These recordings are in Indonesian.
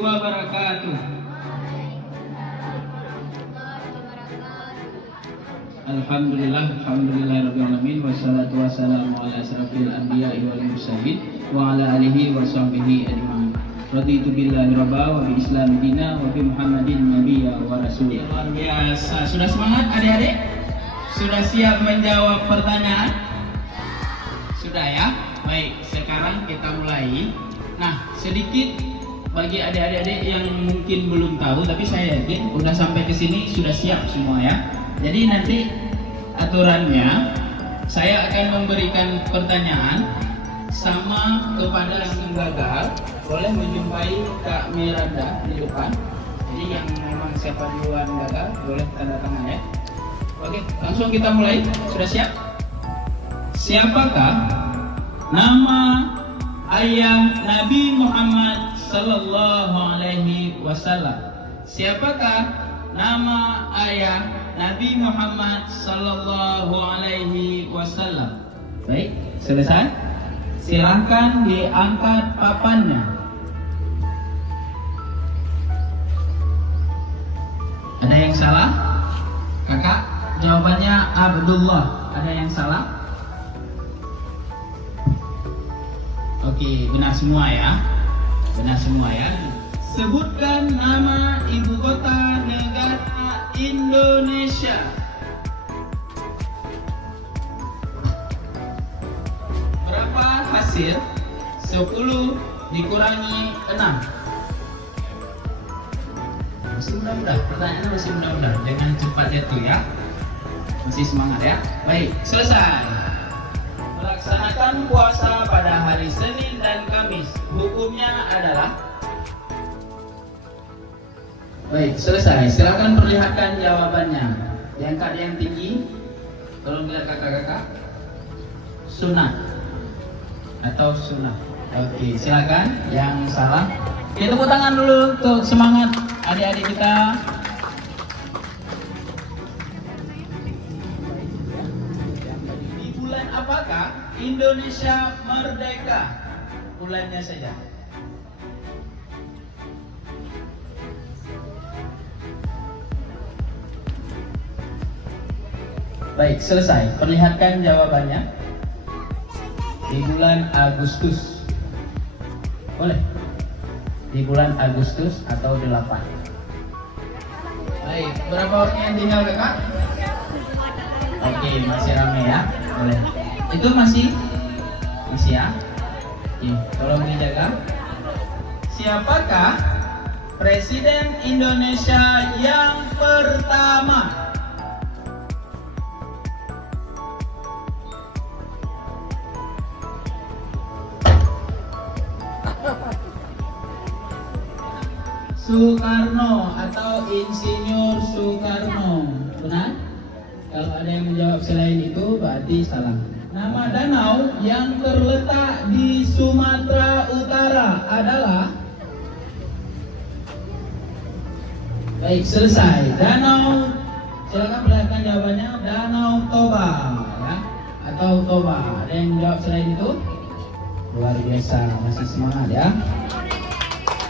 wabarakatuh. Alhamdulillah rabbil alamin wassalatu wassalamu ala asrofil anbiya'i wal mursalin wa ala alihi wa sahbihi ajma'in. Raditu billahi rabba wa bi islami dina wa bi Muhammadin nabiyya wa rasul. Luar biasa. Sudah semangat adik-adik? Sudah siap menjawab pertanyaan? Sudah ya? Baik, sekarang kita mulai. Nah, sedikit bagi adik-adik yang mungkin belum tahu, tapi saya yakin udah sampai ke sini sudah siap semua ya. Jadi nanti aturannya saya akan memberikan pertanyaan sama kepada yang gagal boleh menjumpai Kak Miranda di depan. Jadi yang memang siapa duluan gagal boleh tanda tangan ya. Oke, langsung kita mulai. Sudah siap? Siapakah nama ayah Nabi Muhammad sallallahu alaihi wasallam? Siapakah nama ayah Nabi Muhammad sallallahu alaihi wasallam? Baik, selesai. Silahkan diangkat papannya. Ada yang salah? Kakak, jawabannya Abdullah. Ada yang salah? Oke, benar semua ya. Benar semua ya. Sebutkan nama ibu kota negara Indonesia. Berapa hasil 10 dikurangi 6? Masih mudah-mudah, pertanyaannya masih mudah-mudah. Jangan cepat itu ya. Masih semangat ya. Baik, selesai. Melaksanakan puasa pada hari Senin dan Kamis, hukumnya adalah? Baik, selesai. Silakan perlihatkan jawabannya. Diangkat yang tinggi. Tolong lihat kakak-kakak. Sunnah atau sunnah. Oke, silakan. Yang salah. Oke, tepuk tangan dulu untuk semangat adik-adik kita. Di bulan apakah Indonesia merdeka? Bulannya saja. Baik, selesai. Perlihatkan jawabannya. Di bulan Agustus. Boleh? Di bulan Agustus atau 8. Baik, berapa orang yang tinggal kakak? Oke, masih ramai ya. Boleh. Itu masih ya. Oke, tolong dijaga. Siapakah Presiden Indonesia yang pertama? Soekarno atau Insinyur Soekarno. Benar? Kalau ada yang menjawab selain itu berarti salah. Nama danau yang terletak di Sumatera Utara adalah? Baik, selesai. Danau, silakan perlihatkan jawabannya. Danau Toba ya, atau Toba. Ada yang menjawab selain itu? Luar biasa, masih semangat ya.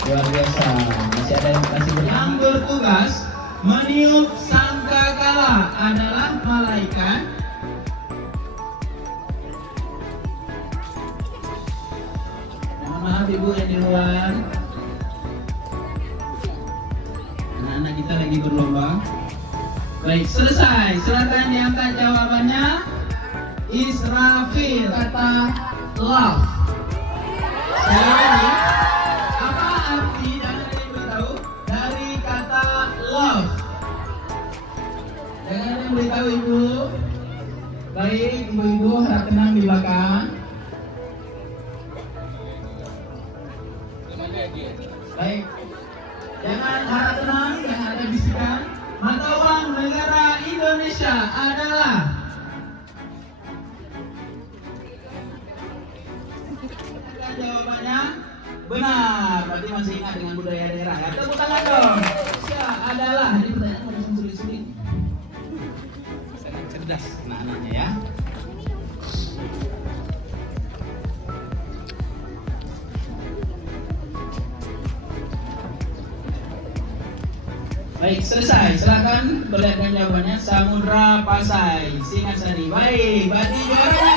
Luar biasa. Masih ada yang masih yang bertugas meniup sangkakala adalah malaikat. Mohon maaf ibu yang di luar. Anak-anak kita lagi berlomba. Baik, selesai. Silakan diangkat jawabannya. Israfil. Kata love. Sekali lagi. Beritahu ibu. Baik, ibu-ibu harap tenang di belakang. Baik, jangan harap tenang, jangan ada bisikan. Mata uang negara Indonesia adalah? Jawabannya benar. Berarti masih ingat dengan budaya daerah ya. Tepuk tangan dong. Indonesia adalah. Ini pertanyaan pada sulit-sulit. Cerdas anak-anaknya ya. Baik, selesai. Silakan perlihatkan jawabannya. Samudra Pasai, Singasari. Baik, berarti juaranya